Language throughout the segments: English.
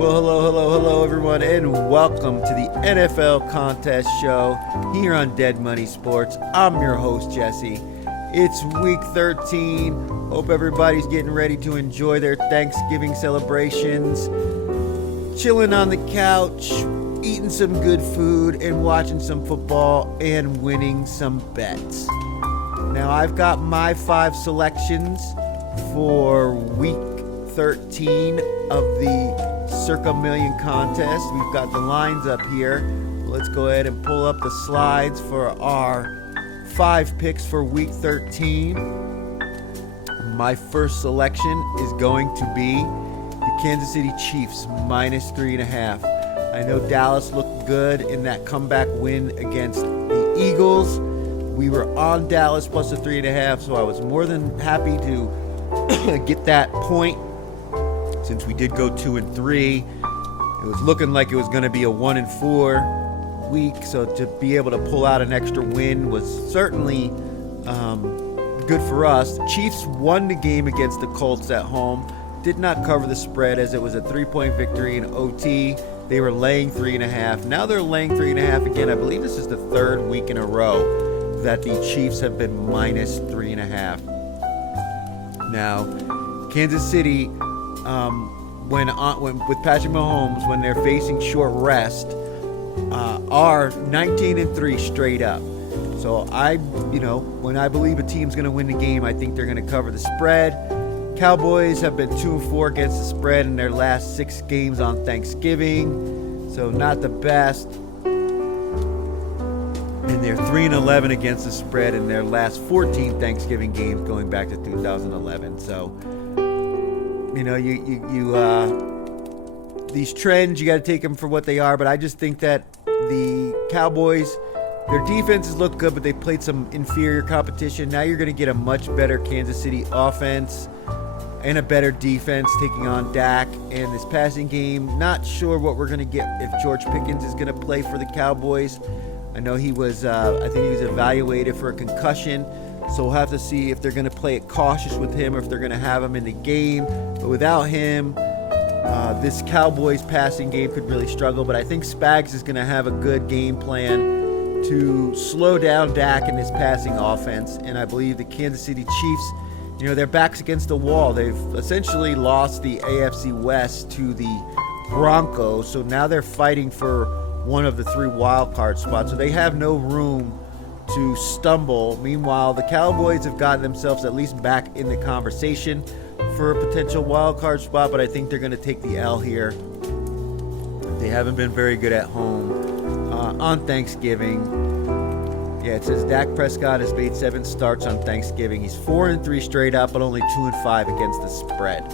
Well, hello, everyone, and welcome to the NFL Contest Show here on Dead Money Sports. I'm your host, Jesse. It's week 13. Hope everybody's getting ready to enjoy their Thanksgiving celebrations, chilling on the couch, eating some good food, and watching some football and winning some bets. Now, I've got my 5 selections for week 13 of the Circa Million contest. We've got the lines up here. Let's go ahead and pull up the slides for our 5 picks for week 13. My first selection is going to be the Kansas City Chiefs minus 3.5. I know Dallas looked good in that comeback win against the Eagles. We were on Dallas plus a 3.5, so I was more than happy to get that point. Since we did go 2-3, it was looking like it was going to be a 1-4 week. So to be able to pull out an extra win was certainly good for us. The Chiefs won the game against the Colts at home. Did not cover the spread as it was a 3-point victory in OT. They were laying 3.5. Now they're laying 3.5 again. I believe this is the 3rd week in a row that the Chiefs have been minus 3.5. Now, Kansas City, when with Patrick Mahomes, when they're facing short rest, are 19-3 straight up. So when I believe a team's going to win the game, I think they're going to cover the spread. Cowboys have been 2-4 against the spread in their last 6 games on Thanksgiving, so not the best. And they're 3-11 against the spread in their last 14 Thanksgiving games going back to 2011. So, these trends, you got to take them for what they are. But I just think that the Cowboys, their defenses look good, but they played some inferior competition. Now you're going to get a much better Kansas City offense and a better defense taking on Dak and this passing game. Not sure what we're going to get if George Pickens is going to play for the Cowboys. I know he was, I think he was evaluated for a concussion. So we'll have to see if they're going to play it cautious with him or if they're going to have him in the game. But without him, this Cowboys passing game could really struggle. But I think Spags is going to have a good game plan to slow down Dak in his passing offense. And I believe the Kansas City Chiefs, their back's against the wall. They've essentially lost the AFC West to the Broncos. So now they're fighting for one of the 3 wild card spots. So they have no room to stumble. Meanwhile, the Cowboys have gotten themselves at least back in the conversation for a potential wild card spot, but I think they're going to take the L here. They haven't been very good at home on Thanksgiving. Yeah, it says Dak Prescott has made 7 starts on Thanksgiving. He's 4-3 straight up, but only 2-5 against the spread.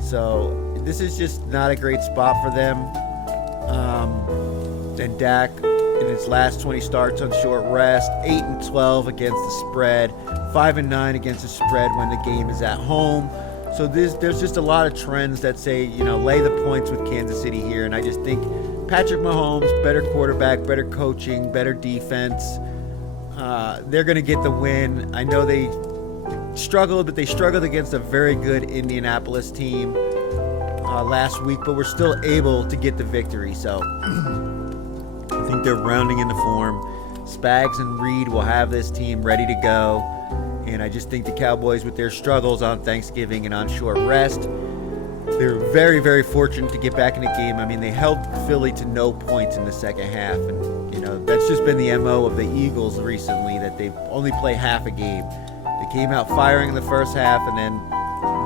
So this is just not a great spot for them. And Dak, in his last 20 starts on short rest, 8-12 against the spread, 5-9 against the spread when the game is at home. So there's just a lot of trends that say, lay the points with Kansas City here. And I just think Patrick Mahomes, better quarterback, better coaching, better defense. They're going to get the win. I know they struggled, but they struggled against a very good Indianapolis team last week, but we're still able to get the victory. So I think they're rounding into form. Spags and Reed will have this team ready to go. And I just think the Cowboys, with their struggles on Thanksgiving and on short rest, they're very, very fortunate to get back in the game. I mean, they held Philly to no points in the second half. And, that's just been the MO of the Eagles recently, that they only play half a game. They came out firing in the first half and then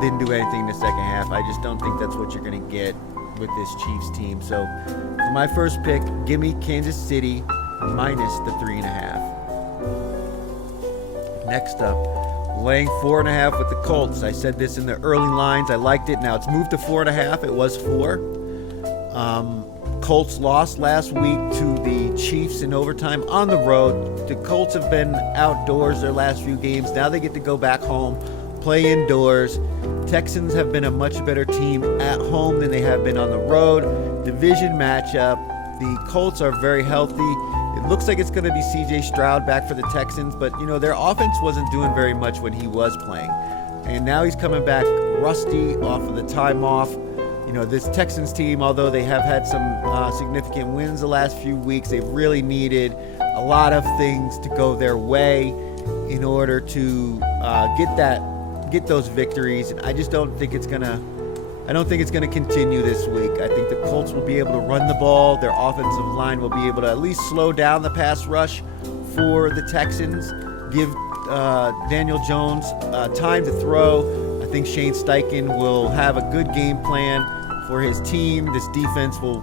didn't do anything in the second half. I just don't think that's what you're going to get with this Chiefs team. So for my first pick, give me Kansas City minus the 3.5. Next up, laying 4.5 with the Colts. I said this in the early lines. I liked it. Now it's moved to 4.5. It was 4. Colts lost last week to the Chiefs in overtime on the road. The Colts have been outdoors their last few games. Now they get to go back home, play indoors. Texans have been a much better team at home than they have been on the road. Division matchup. The Colts are very healthy. It looks like it's going to be C.J. Stroud back for the Texans, but, their offense wasn't doing very much when he was playing. And now he's coming back rusty off of the time off. This Texans team, although they have had some significant wins the last few weeks, they've really needed a lot of things to go their way in order to get those victories. And I just don't think it's gonna continue this week. I think the Colts will be able to run the ball. Their offensive line will be able to at least slow down the pass rush for the Texans. Give Daniel Jones time to throw. I think Shane Steichen will have a good game plan for his team. This defense will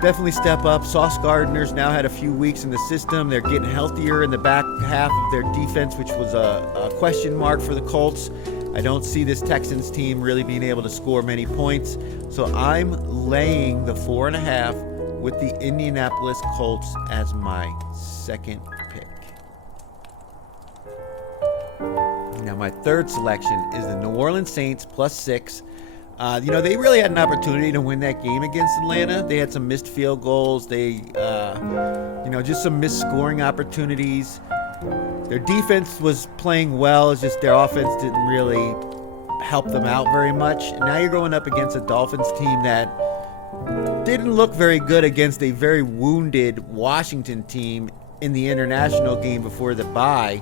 definitely step up. Sauce Gardner's now had a few weeks in the system. They're getting healthier in the back half of their defense, which was a question mark for the Colts. I don't see this Texans team really being able to score many points. So I'm laying the 4.5 with the Indianapolis Colts as my second pick. Now my third selection is the New Orleans Saints +6. They really had an opportunity to win that game against Atlanta. They had some missed field goals. They, just some missed scoring opportunities. Their defense was playing well. It's just their offense didn't really help them out very much. And now you're going up against a Dolphins team that didn't look very good against a very wounded Washington team in the international game before the bye.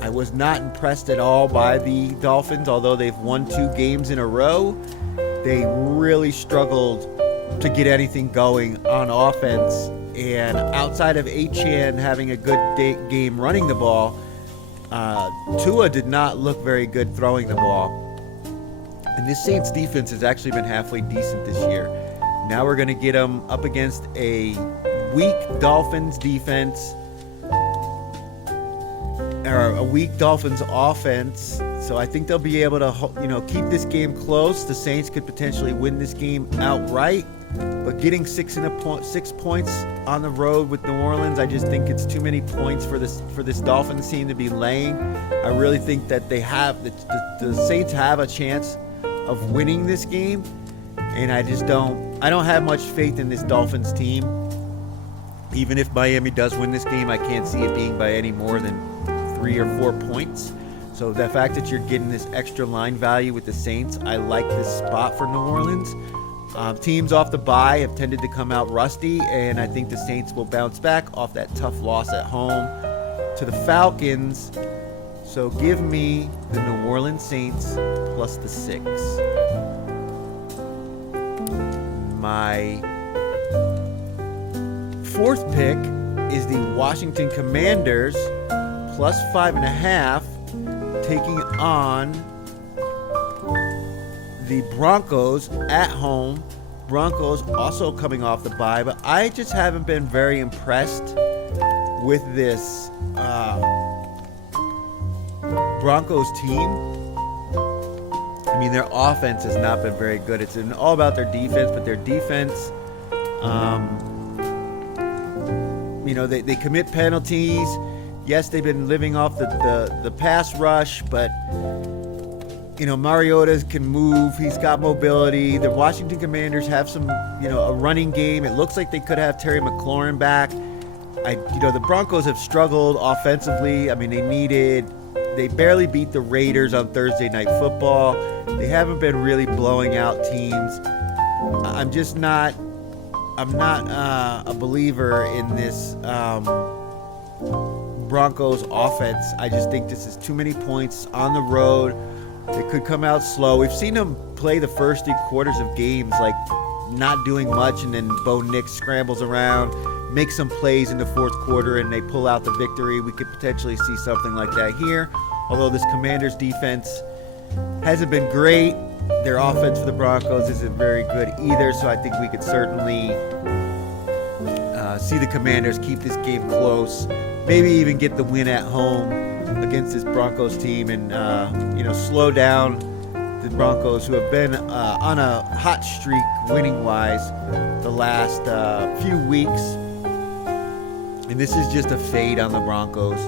I was not impressed at all by the Dolphins, although they've won 2 games in a row. They really struggled to get anything going on offense. And outside of Achane having a good game running the ball, Tua did not look very good throwing the ball. And this Saints defense has actually been halfway decent this year. Now we're going to get them up against a weak Dolphins defense, or a weak Dolphins offense. So I think they'll be able to, keep this game close. The Saints could potentially win this game outright. But getting 6 points on the road with New Orleans, I just think it's too many points for this Dolphins team to be laying. I really think that the Saints have a chance of winning this game, and I don't have much faith in this Dolphins team. Even if Miami does win this game, I can't see it being by any more than 3 or 4 points. So the fact that you're getting this extra line value with the Saints, I like this spot for New Orleans. Teams off the bye have tended to come out rusty, and I think the Saints will bounce back off that tough loss at home to the Falcons. So give me the New Orleans Saints +6. My fourth pick is the Washington Commanders +5.5, taking on the Broncos at home. Broncos also coming off the bye, but I just haven't been very impressed with this Broncos team. I mean, their offense has not been very good. It's been all about their defense, but their defense, they commit penalties. Yes, they've been living off the pass rush, but Mariota can move. He's got mobility. The Washington Commanders have some, a running game. It looks like they could have Terry McLaurin back. The Broncos have struggled offensively. I mean, they barely beat the Raiders on Thursday Night Football. They haven't been really blowing out teams. I'm not a believer in this Broncos offense. I just think this is too many points on the road. They could come out slow. We've seen them play the first 3 quarters of games like not doing much, and then Bo Nix scrambles around, makes some plays in the fourth quarter, and they pull out the victory. We could potentially see something like that here. Although this Commanders defense hasn't been great, their offense for the Broncos isn't very good either. So I think we could certainly see the Commanders keep this game close, maybe even get the win at home against this Broncos team, and slow down the Broncos, who have been on a hot streak winning-wise the last few weeks. And this is just a fade on the Broncos.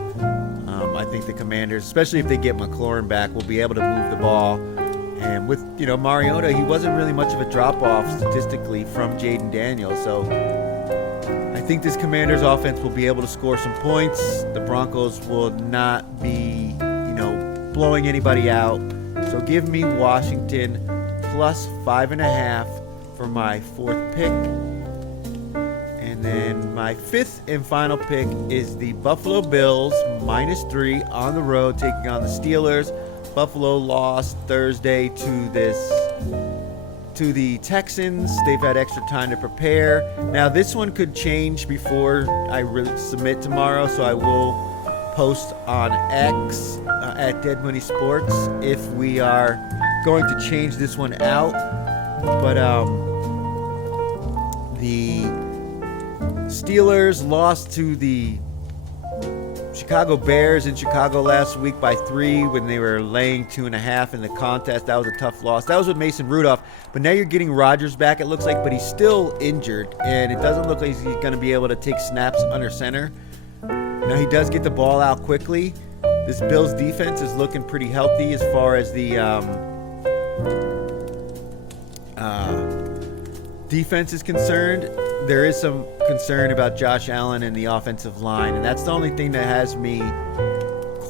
I think the Commanders, especially if they get McLaurin back, will be able to move the ball. And with Mariota, he wasn't really much of a drop-off statistically from Jaden Daniels. So I think this Commanders offense will be able to score some points. The Broncos will not be, blowing anybody out. So give me Washington plus 5.5 for my fourth pick. And then my fifth and final pick is the Buffalo Bills -3 on the road taking on the Steelers. Buffalo lost Thursday to the Texans. They've had extra time to prepare. Now this one could change before I submit tomorrow, so I will post on X at Dead Money Sports if we are going to change this one out. But the Steelers lost to the Chicago Bears in Chicago last week by 3 when they were laying 2.5 in the contest. That was a tough loss. That was with Mason Rudolph. But now you're getting Rodgers back, it looks like, but he's still injured, and it doesn't look like he's going to be able to take snaps under center. Now he does get the ball out quickly. This Bills defense is looking pretty healthy as far as the defense is concerned. There is some concern about Josh Allen and the offensive line, and that's the only thing that has me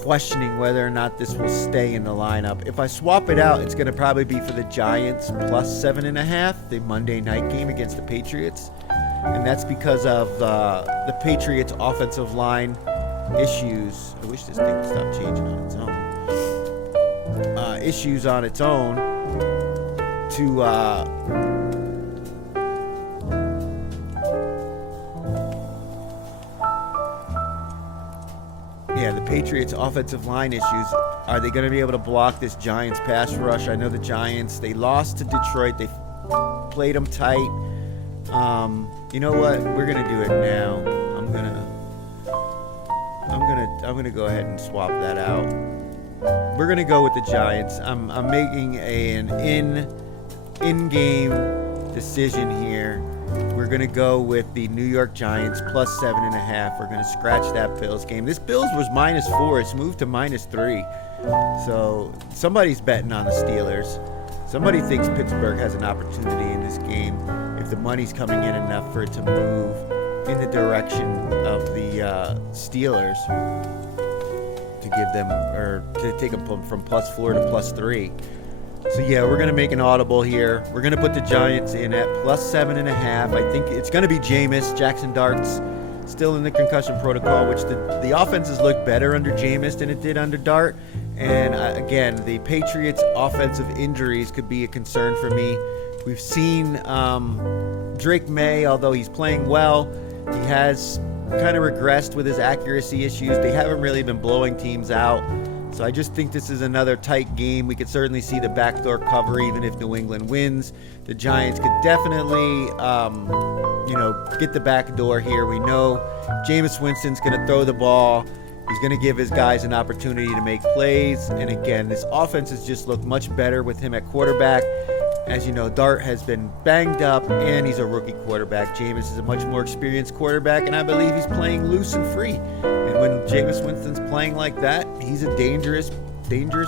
questioning whether or not this will stay in the lineup. If I swap it out, it's going to probably be for the Giants plus 7.5, the Monday night game against the Patriots, and that's because of the Patriots' offensive line issues. I wish this thing would stop changing on its own. Issues on its own to the Patriots' offensive line issues. Are they going to be able to block this Giants pass rush? I know the Giants, they lost to Detroit. They played them tight. You know what? We're going to do it now. I'm going to go ahead and swap that out. We're going to go with the Giants. I'm making an in-game decision here. We're going to go with the New York Giants plus 7.5. We're going to scratch that Bills game. This Bills was -4. It's moved to -3. So somebody's betting on the Steelers. Somebody thinks Pittsburgh has an opportunity in this game if the money's coming in enough for it to move in the direction of the Steelers to give them, or to take them from +4 to +3. So yeah, we're going to make an audible here. We're going to put the Giants in at plus 7.5. I think it's going to be Jameis. Jackson Dart's still in the concussion protocol, which the offenses look better under Jameis than it did under Dart. And again, the Patriots' offensive injuries could be a concern for me. We've seen Drake May, although he's playing well, he has kind of regressed with his accuracy issues. They haven't really been blowing teams out. So I just think this is another tight game. We could certainly see the backdoor cover even if New England wins. The Giants could definitely, get the back door here. We know Jameis Winston's going to throw the ball. He's going to give his guys an opportunity to make plays. And again, this offense has just looked much better with him at quarterback. As you know, Dart has been banged up, and he's a rookie quarterback. Jameis is a much more experienced quarterback, and I believe he's playing loose and free. And when Jameis Winston's playing like that, he's a dangerous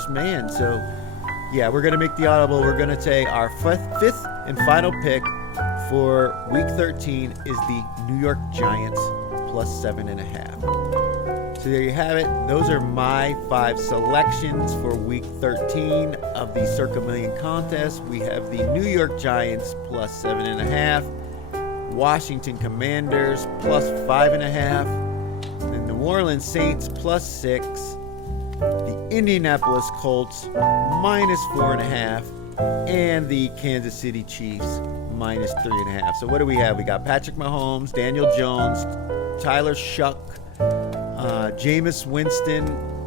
man. So, yeah, we're going to make the audible. We're going to say our fifth and final pick for Week 13 is the New York Giants plus 7.5. So there you have it. Those are my 5 selections for Week 13 of the Circa Million contest. We have the New York Giants plus 7.5, Washington Commanders plus 5.5, the New Orleans Saints plus 6, the Indianapolis Colts minus 4.5, and the Kansas City Chiefs minus 3.5. So what do we have? We got Patrick Mahomes, Daniel Jones, Tyler Shuck, Jameis Winston,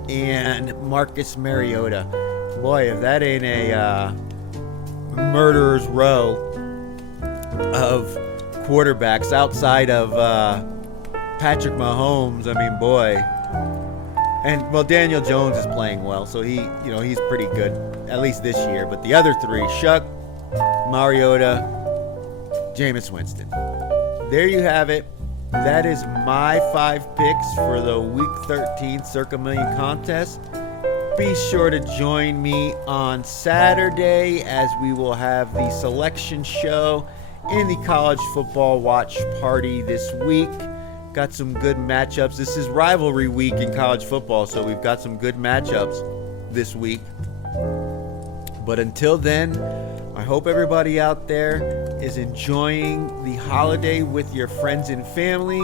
and Marcus Mariota. Boy, if that ain't a murderer's row of quarterbacks outside of Patrick Mahomes, I mean, boy. And, well, Daniel Jones is playing well, so he's pretty good, at least this year. But the other 3, Shuck, Mariota, Jameis Winston. There you have it. That is my 5 picks for the Week 13 Circa Million contest. Be sure to join me on Saturday as we will have the selection show and the college football watch party this week. Got some good matchups. This is rivalry week in college football, so we've got some good matchups this week. But until then, I hope everybody out there is enjoying the holiday with your friends and family.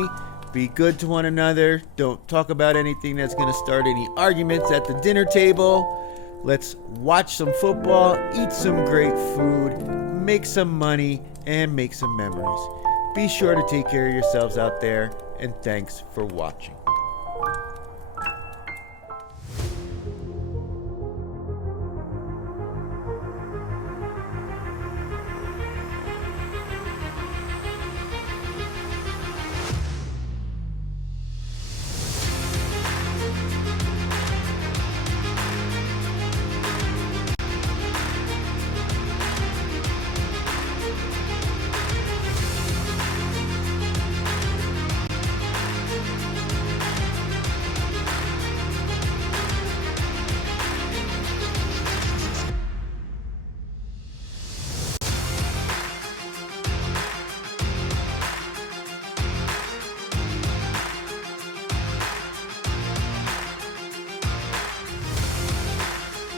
Be good to one another. Don't talk about anything that's going to start any arguments at the dinner table. Let's watch some football, eat some great food, make some money, and make some memories. Be sure to take care of yourselves out there, and thanks for watching.